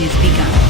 It is begun.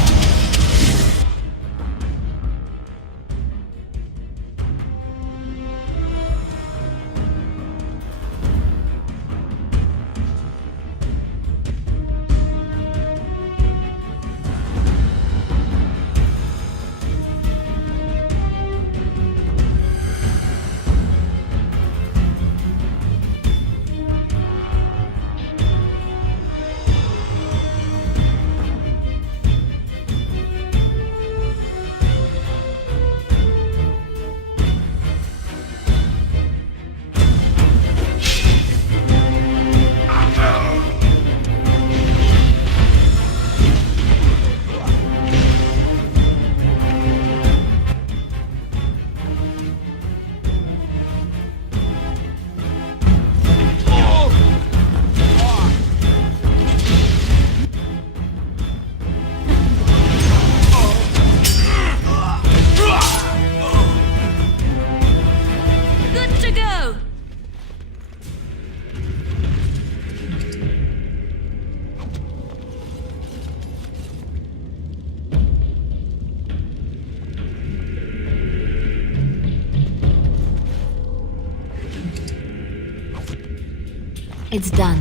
It's done.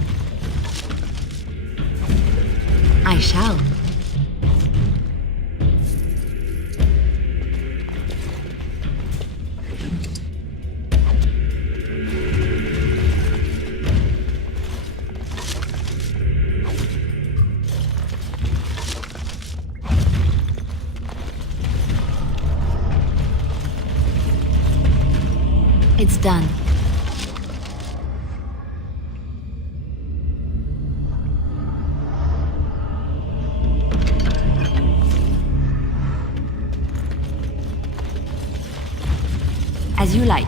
I shall. It's done. As you like.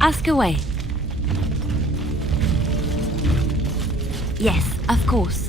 Ask away. Yes, of course.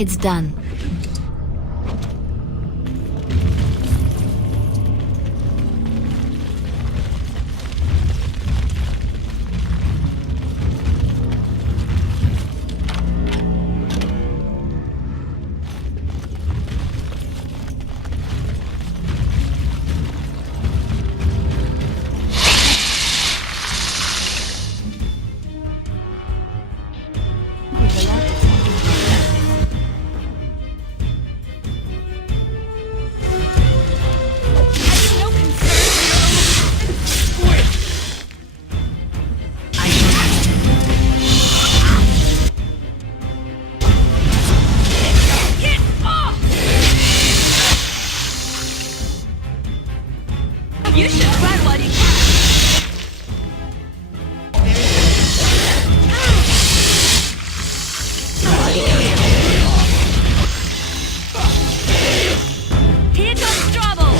It's done. vicious! Run while you can! Here comes trouble!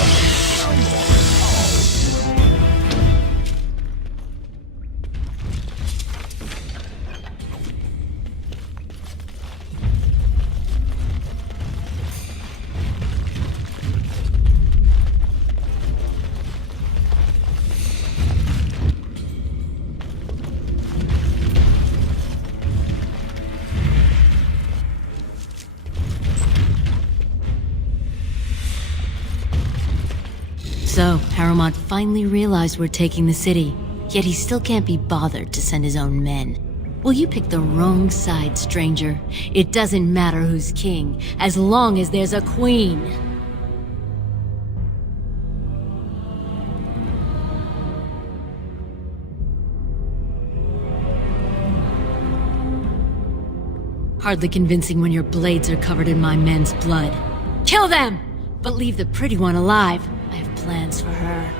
So, Harrowmont finally realized we're taking the city, yet he still can't be bothered to send his own men. Well, you picked the wrong side, stranger. It doesn't matter who's king, as long as there's a queen. Hardly convincing when your blades are covered in my men's blood. Kill them! But leave the pretty one alive. I have plans for her.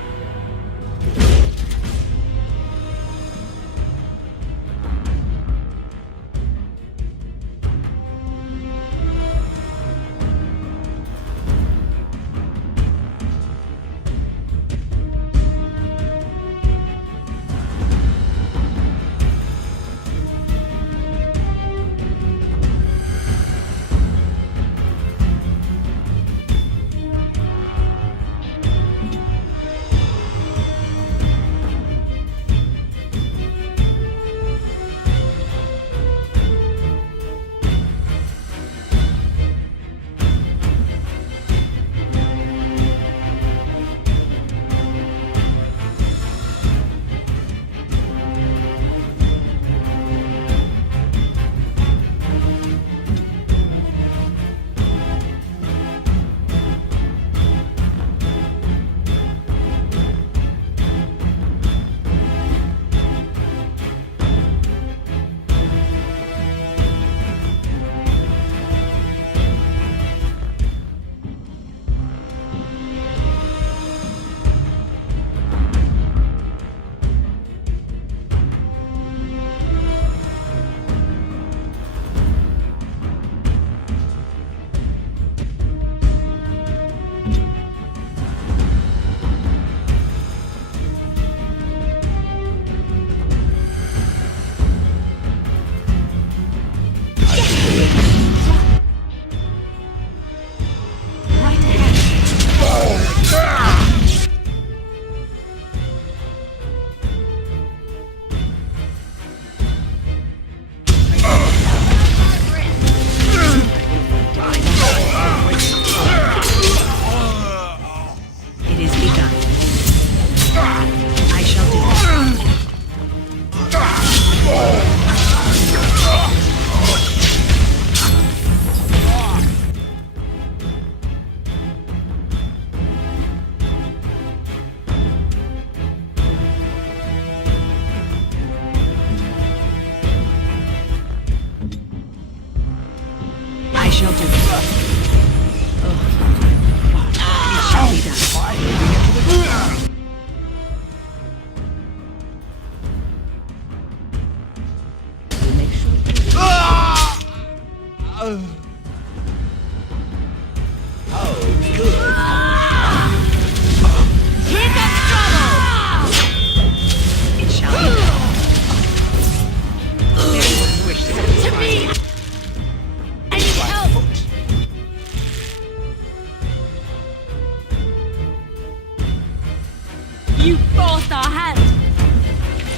You forced our hand!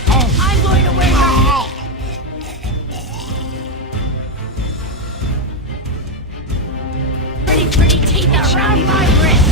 I'm going to wear your... Pretty teeth around my wrist!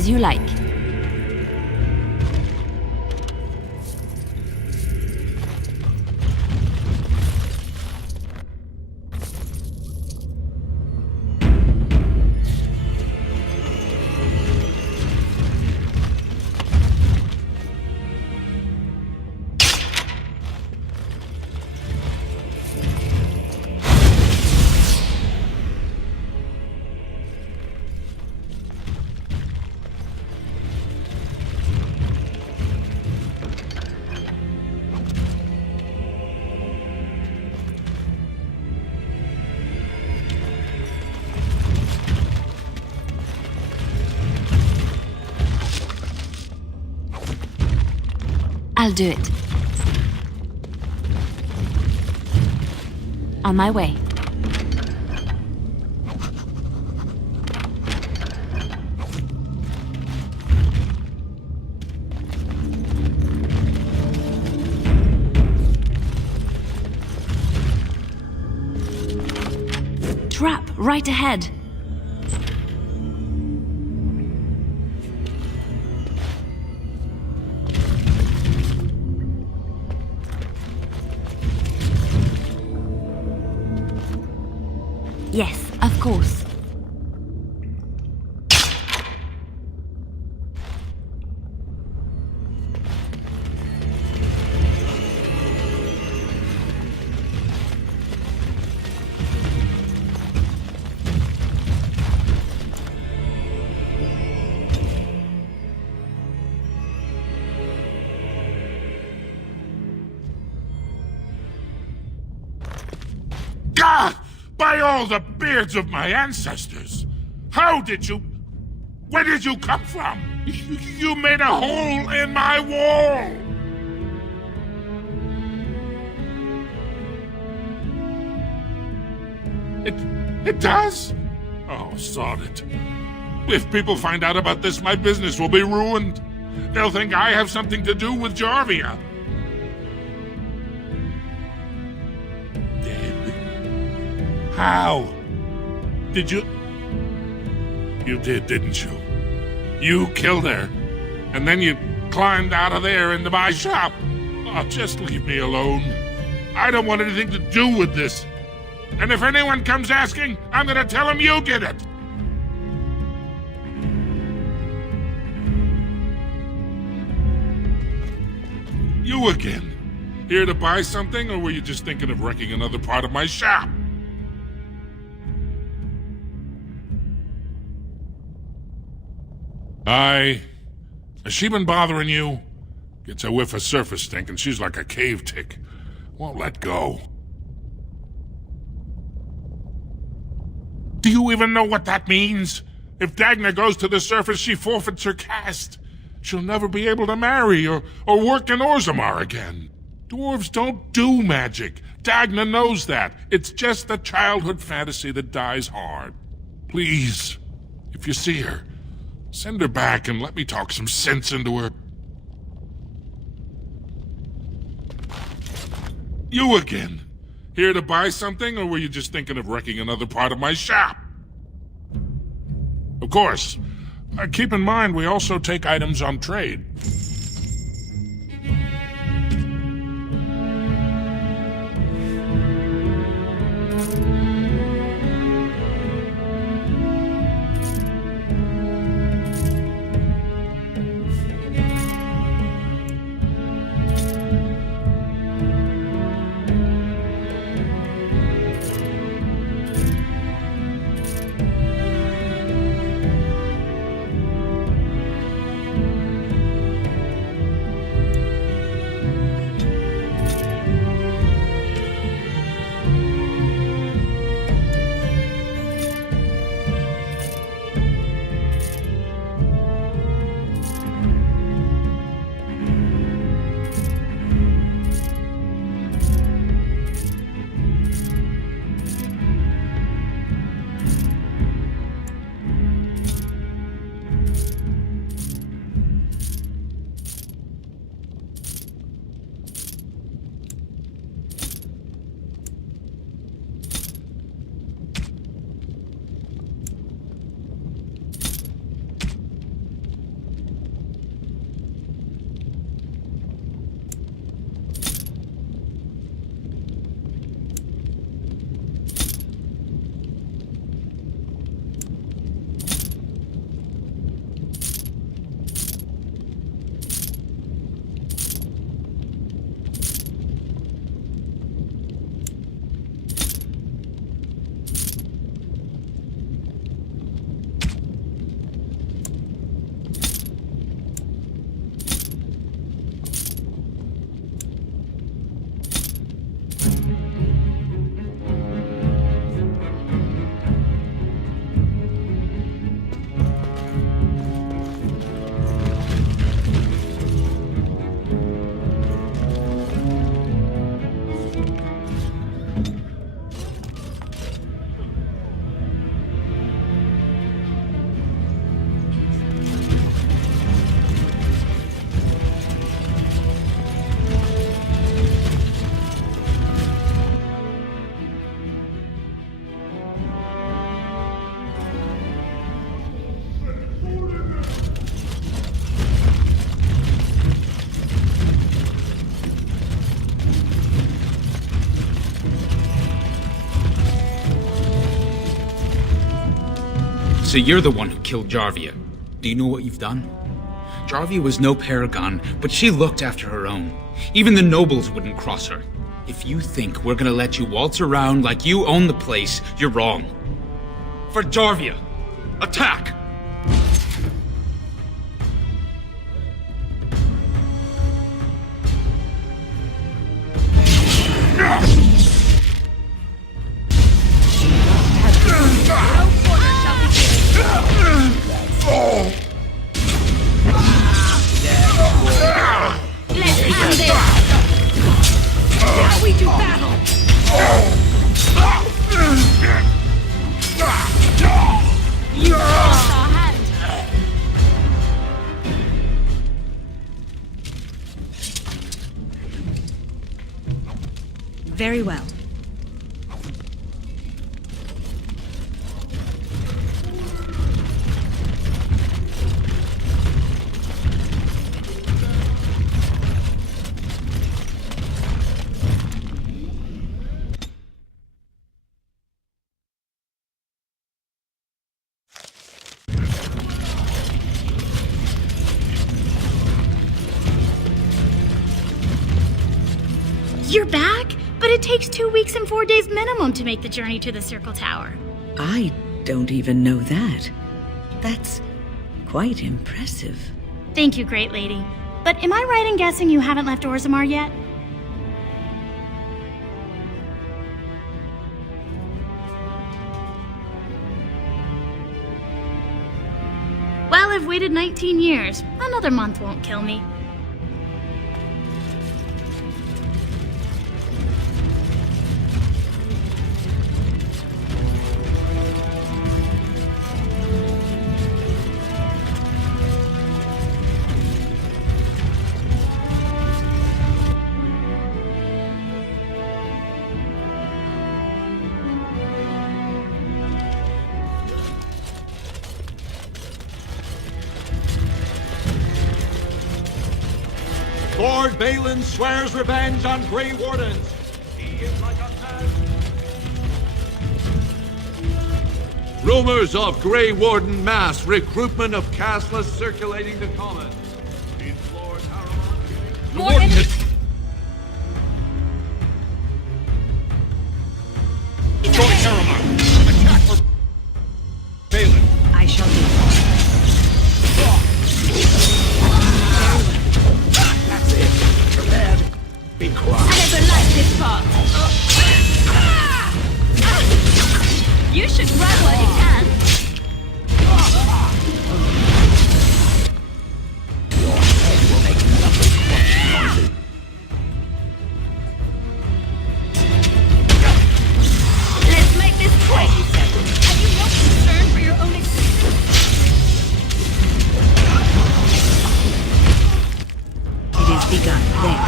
As you like. I'll do it. On my way. Trap right ahead. Yes, of course. God! By all the beards of my ancestors! How did you... Where did you come from? You made a hole in my wall! It does? Oh, sod it. If people find out about this, my business will be ruined. They'll think I have something to do with Jarvia. How? Did you... You did, didn't you? You killed her, and then you climbed out of there into my shop. Oh, just leave me alone. I don't want anything to do with this. And if anyone comes asking, I'm gonna tell them you did it. You again. Here to buy something, or were you just thinking of wrecking another part of my shop? Has she been bothering you? Gets a whiff of surface stink and she's like a cave tick. Won't let go. Do you even know what that means? If Dagna goes to the surface, she forfeits her caste. She'll never be able to marry or work in Orzammar again. Dwarves don't do magic. Dagna knows that. It's just a childhood fantasy that dies hard. Please, if you see her, send her back and let me talk some sense into her. You again. Here to buy something, or were you just thinking of wrecking another part of my shop? Of course. Keep in mind, we also take items on trade. So you're the one who killed Jarvia. Do you know what you've done? Jarvia was no paragon, but she looked after her own. Even the nobles wouldn't cross her. If you think we're gonna let you waltz around like you own the place, you're wrong. For Jarvia, attack! Let's end this! Now we do battle! You lost our hand! Very well. You're back? But it takes 2 weeks and 4 days minimum to make the journey to the Circle Tower. I don't even know that. That's quite impressive. Thank you, Great Lady. But am I right in guessing you haven't left Orzammar yet? Well, I've waited 19 years. Another month won't kill me. Lord Balin swears revenge on Grey Wardens. He is like a man. Rumors of Grey Warden mass recruitment of castless circulating the commons. Is Lord Harrowmont More enemies! Join Harrowmont. Attack for Balin. I shall do. Be quiet. I never liked this part. You should run while you can. Let's make this quick. Have you no concern for your own existence? It is begun. There.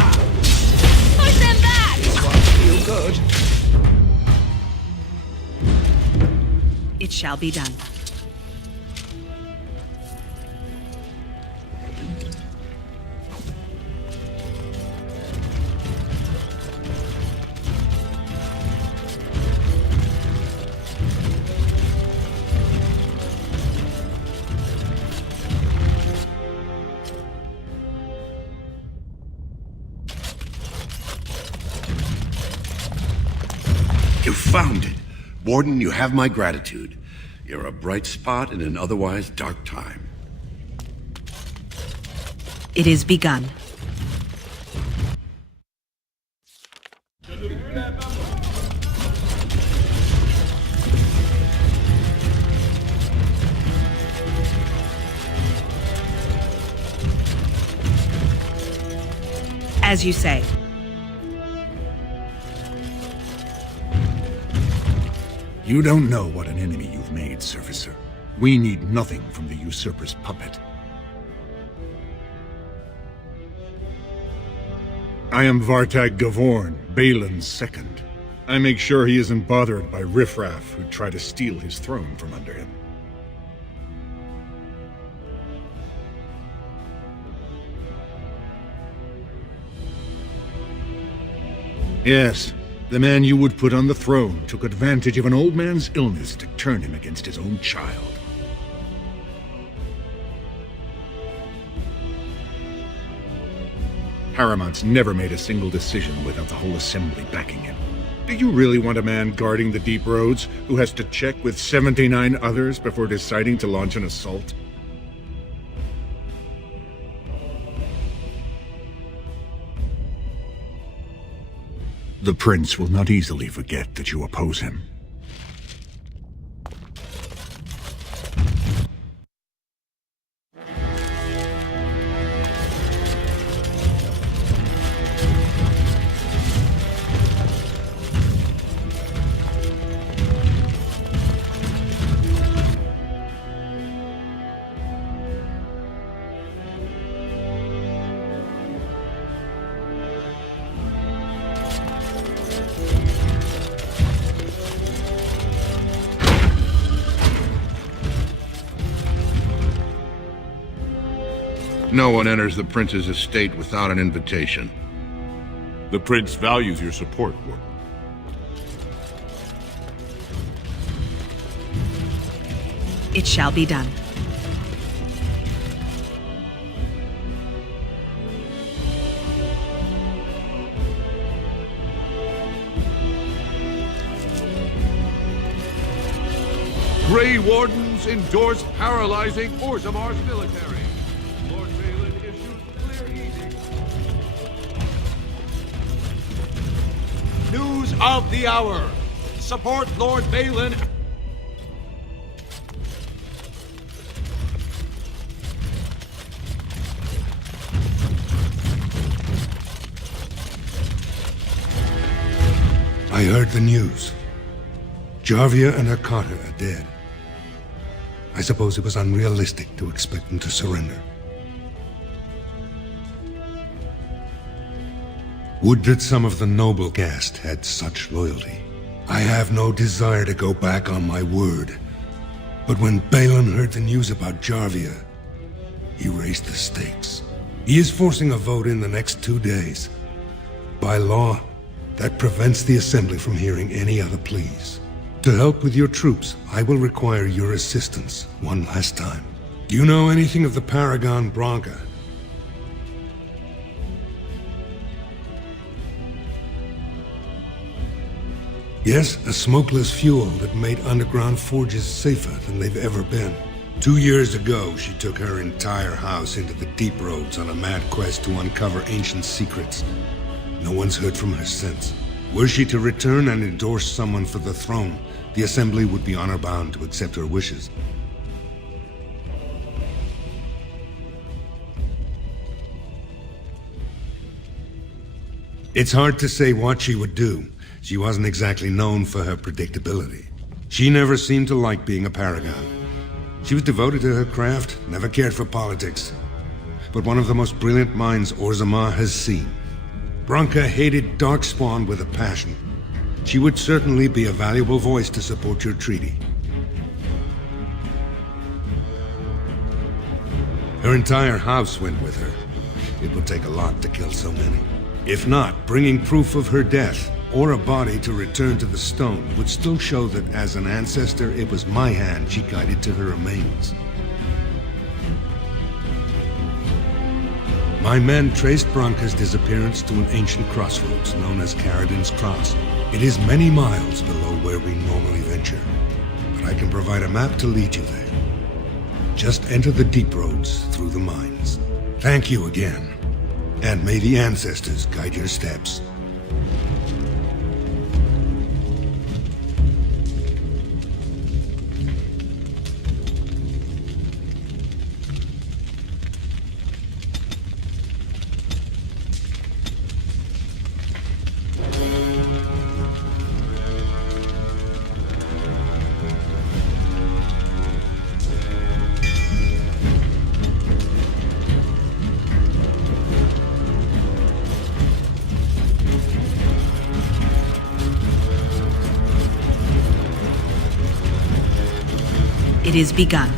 Push them back! Feel good. It shall be done. You found it. Warden, you have my gratitude. You're a bright spot in an otherwise dark time. It is begun. As you say. You don't know what an enemy you've made, Surfacer. We need nothing from the usurper's puppet. I am Vartag Gavorn, Balin's second. I make sure he isn't bothered by riffraff who try to steal his throne from under him. Yes, the man you would put on the throne took advantage of an old man's illness to turn him against his own child. Harrowmont's never made a single decision without the whole assembly backing him. Do you really want a man guarding the deep roads who has to check with 79 others before deciding to launch an assault? The Prince will not easily forget that you oppose him. No one enters the Prince's estate without an invitation. The Prince values your support, Warden. It shall be done. Grey Wardens endorse paralyzing Orzamar's military. Lord Balin issues clear edict. News of the hour. Support Lord Balin. I heard the news. Jarvia and her Carter are dead. I suppose it was unrealistic to expect them to surrender. Would that some of the noble caste had such loyalty. I have no desire to go back on my word. But when Balin heard the news about Jarvia, he raised the stakes. He is forcing a vote in the next 2 days. By law, that prevents the Assembly from hearing any other pleas. To help with your troops, I will require your assistance one last time. Do you know anything of the Paragon Branca? Yes, a smokeless fuel that made underground forges safer than they've ever been. 2 years ago, she took her entire house into the deep roads on a mad quest to uncover ancient secrets. No one's heard from her since. Were she to return and endorse someone for the throne, the Assembly would be honor-bound to accept her wishes. It's hard to say what she would do. She wasn't exactly known for her predictability. She never seemed to like being a paragon. She was devoted to her craft, never cared for politics. But one of the most brilliant minds Orzammar has seen. Branca hated Darkspawn with a passion. She would certainly be a valuable voice to support your treaty. Her entire house went with her. It would take a lot to kill so many. If not, bringing proof of her death, or a body to return to the stone, would still show that as an ancestor, it was my hand she guided to her remains. My men traced Branca's disappearance to an ancient crossroads known as Caradin's Cross. It is many miles below where we normally venture, but I can provide a map to lead you there. Just enter the deep roads through the mines. Thank you again, and may the ancestors guide your steps. It is begun.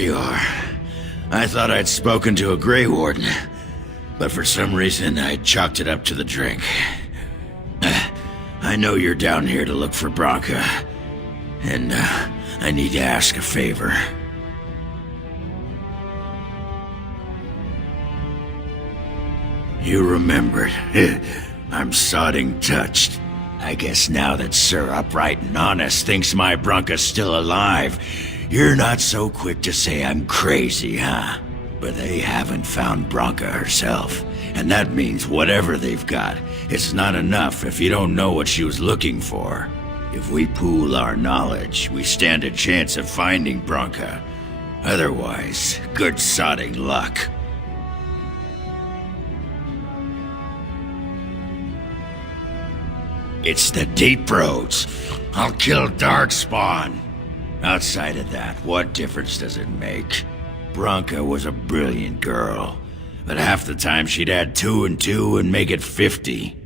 you are. I thought I'd spoken to a Grey Warden, but for some reason I chalked it up to the drink. I know you're down here to look for Branka, and I need to ask a favor. You remembered. I'm sodding touched. I guess now that Sir Upright and Honest thinks my Branka's still alive, you're not so quick to say I'm crazy, huh? But they haven't found Branka herself, and that means whatever they've got, it's not enough if you don't know what she was looking for. If we pool our knowledge, we stand a chance of finding Branka. Otherwise, good sodding luck. It's the Deep Roads. I'll kill Darkspawn. Outside of that, what difference does it make? Branka was a brilliant girl, but half the time she'd add 2 and 2 and make it 50.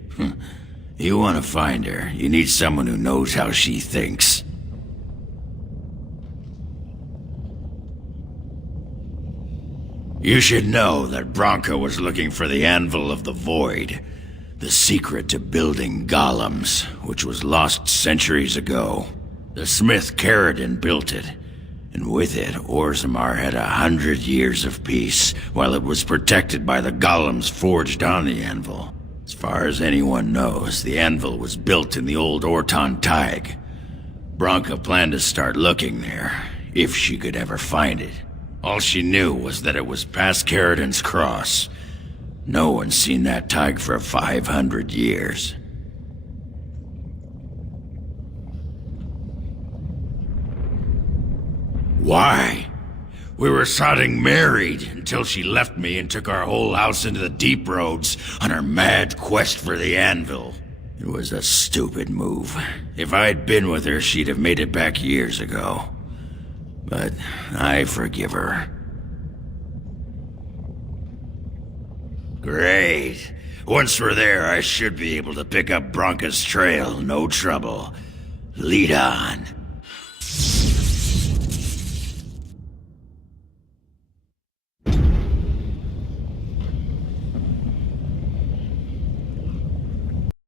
You want to find her, you need someone who knows how she thinks. You should know that Branka was looking for the Anvil of the Void, the secret to building golems, which was lost centuries ago. The smith Caradon built it, and with it, Orzammar had 100 years of peace, while it was protected by the golems forged on the anvil. As far as anyone knows, the anvil was built in the old Orton Tig. Branka planned to start looking there, if she could ever find it. All she knew was that it was past Caradon's cross. No one's seen that Tig for 500 years. Why? We were sodding married until she left me and took our whole house into the Deep Roads on her mad quest for the anvil. It was a stupid move. If I'd been with her, she'd have made it back years ago. But I forgive her. Great. Once we're there, I should be able to pick up Branka's trail, no trouble. Lead on.